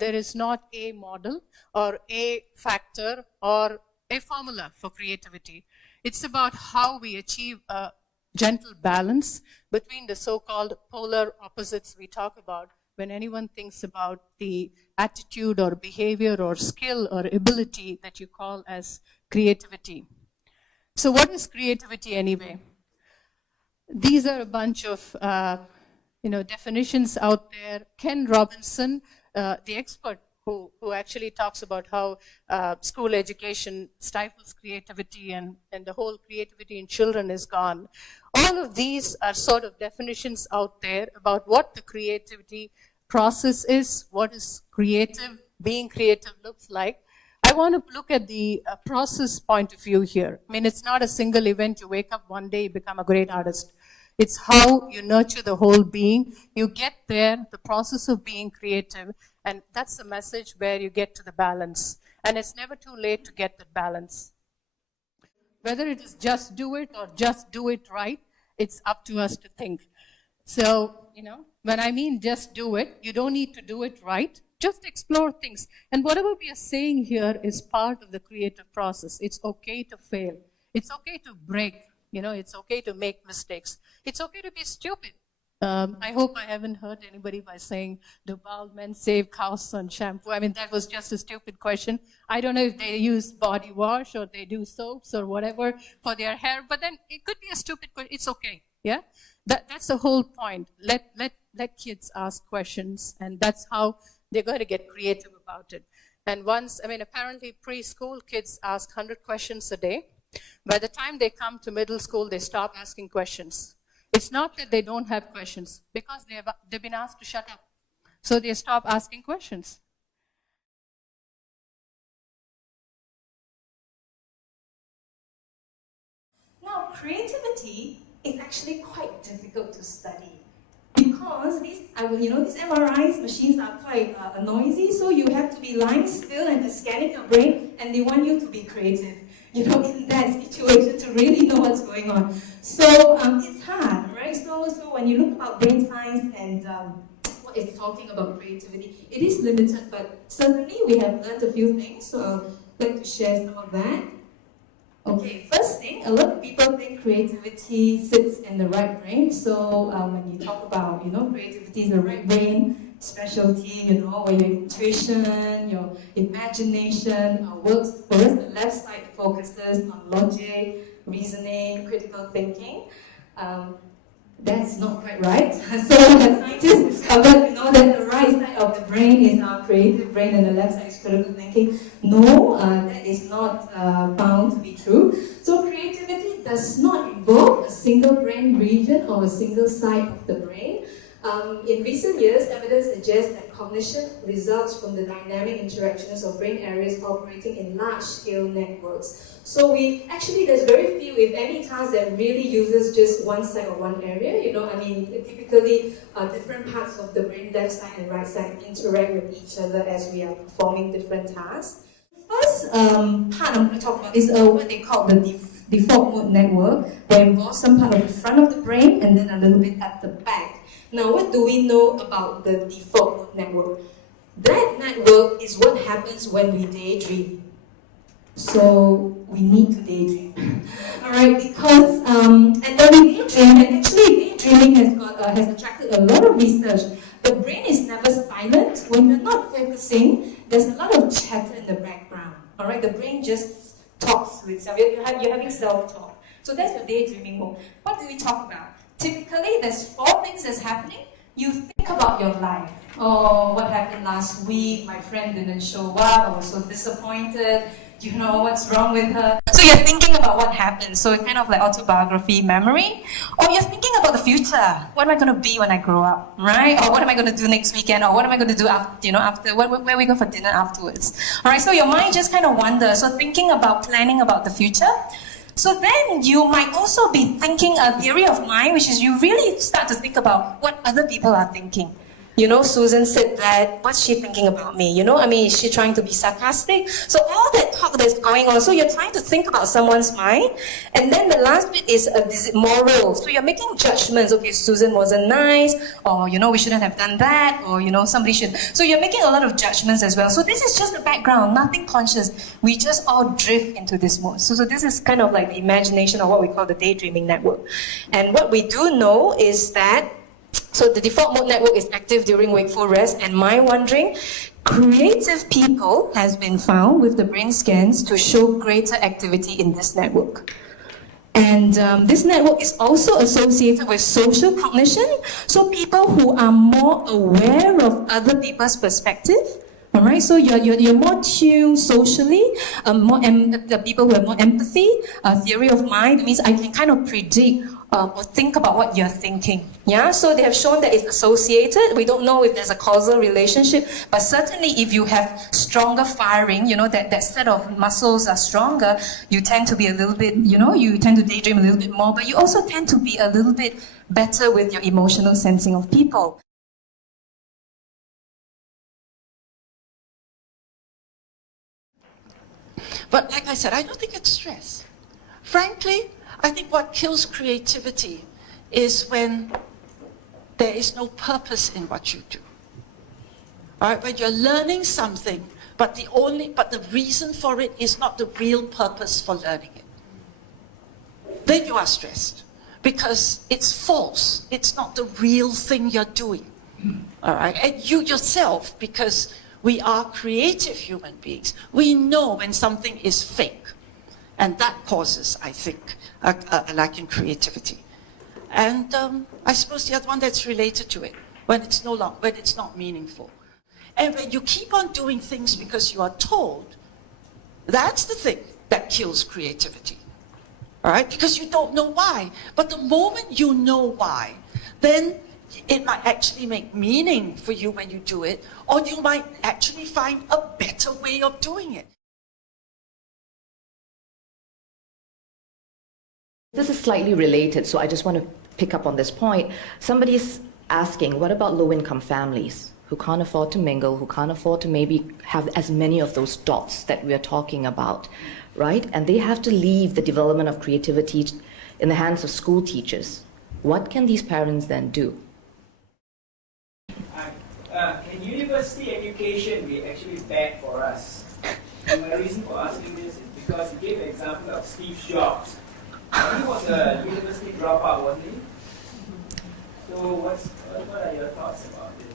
there is not a model or a factor or a formula for creativity. It's about how we achieve a gentle balance between the so-called polar opposites we talk about when anyone thinks about the attitude or behavior or skill or ability that you call as creativity. So what is creativity anyway? These are a bunch of definitions out there. Ken Robinson, the expert who actually talks about how school education stifles creativity and the whole creativity in children is gone. All of these are sort of definitions out there about what the creativity process is, what is creative, being creative looks like. I want to look at the process point of view here. I mean, it's not a single event. You wake up one day, you become a great artist. It's how you nurture the whole being. You get there, the process of being creative, and that's the message where you get to the balance. And it's never too late to get that balance. Whether it is just do it or just do it right, it's up to us to think. So, when I mean just do it, you don't need to do it right. Just explore things. And whatever we are saying here is part of the creative process. It's okay to fail. It's okay to break. It's okay to make mistakes. It's okay to be stupid. I hope I haven't hurt anybody by saying, do bald men save cows on shampoo? I mean, that was just a stupid question. I don't know if they use body wash or they do soaps or whatever for their hair, but then it could be a stupid question. It's okay, yeah? That's the whole point. Let kids ask questions, and that's how they're going to get creative about it. And apparently preschool kids ask 100 questions a day. By the time they come to middle school, they stop asking questions. It's not that they don't have questions, because they've been asked to shut up. So they stop asking questions. Now, creativity is actually quite difficult to study. Because these MRI machines are quite noisy, so you have to be lying still and they're scanning your brain, and they want you to be creative, in that situation to really know what's going on. So it's hard, right? So when you look about brain science and what is talking about creativity, it is limited, but certainly we have learned a few things, so I'd like to share some of that. Okay, first thing, a lot of people think creativity sits in the right brain. So when you talk about, creativity in the right brain, specialty, where your intuition, your imagination works. For us, the left side focuses on logic, reasoning, critical thinking. That's not quite right. So scientists discovered, that the right side of the brain is our creative brain and the left side is critical thinking. No, that is not found to be true. So creativity does not involve a single brain region or a single side of the brain. In recent years, evidence suggests that cognition results from the dynamic interactions of brain areas operating in large-scale networks. So there's very few, if any, task that really uses just one side or one area. Typically different parts of the brain, left side and right side, interact with each other as we are performing different tasks. First part I'm going to talk about is what they call the default mode network, that involves some part of the front of the brain and then a little bit at the back. Now, what do we know about the default mode network? That network is what happens when we daydream. So we need to daydream, all right? Because and when we daydream, and actually daydreaming has attracted a lot of research. The brain is never silent. When you're not focusing, there's a lot of chatter in the background. All right, the brain just talks to itself. You're having self-talk. So that's your daydreaming mode. What do we talk about? Typically, there's 4 things that's happening. You think about your life. Oh, what happened last week? My friend didn't show up. I was so disappointed. What's wrong with her? So you're thinking about what happened. So it's kind of like autobiography memory. Or you're thinking about the future. What am I going to be when I grow up, right? Or what am I going to do next weekend? Or what am I going to do after, where are we going for dinner afterwards? All right, so your mind just kind of wanders. So thinking about, planning about the future. So then you might also be thinking a theory of mind, which is you really start to think about what other people are thinking. Susan said that, what's she thinking about me? Is she trying to be sarcastic? So all that talk talk that's going on. So you're trying to think about someone's mind. And then the last bit is moral. So you're making judgments. Okay, Susan wasn't nice, or, we shouldn't have done that, or, somebody should. So you're making a lot of judgments as well. So this is just the background, nothing conscious. We just all drift into this mode. So this is kind of like the imagination, or what we call the daydreaming network. And what we do know is that, so the default mode network is active during wakeful rest, and mind wandering. Creative people has been found with the brain scans to show greater activity in this network. And this network is also associated with social cognition, so people who are more aware of other people's perspective. All right, so you're more tuned socially, the people who have more empathy, theory of mind. It means I can kind of predict or think about what you're thinking. Yeah, so they have shown that it's associated. We don't know if there's a causal relationship, but certainly if you have stronger firing, that set of muscles are stronger, you tend to be a little bit, you tend to daydream a little bit more, but you also tend to be a little bit better with your emotional sensing of people. But like I said, I don't think it's stress. Frankly, I think what kills creativity is when there is no purpose in what you do. All right, when you're learning something, but the reason for it is not the real purpose for learning it. Then you are stressed because it's false. It's not the real thing you're doing. All right, and you yourself, because we are creative human beings, we know when something is fake. And that causes, I think, a lack in creativity. And I suppose the other one that's related to it, when it's not meaningful. And when you keep on doing things because you are told, that's the thing that kills creativity. All right? Because you don't know why. But the moment you know why, then it might actually make meaning for you when you do it, or you might actually find a better way of doing it. This is slightly related, so I just want to pick up on this point. Somebody's asking, what about low-income families who can't afford to mingle, who can't afford to maybe have as many of those dots that we're talking about, right? And they have to leave the development of creativity in the hands of school teachers. What can these parents then do? Can university education be actually bad for us? And my reason for asking this is because you gave the example of Steve Jobs. He was a university dropout, wasn't he? So what are your thoughts about this?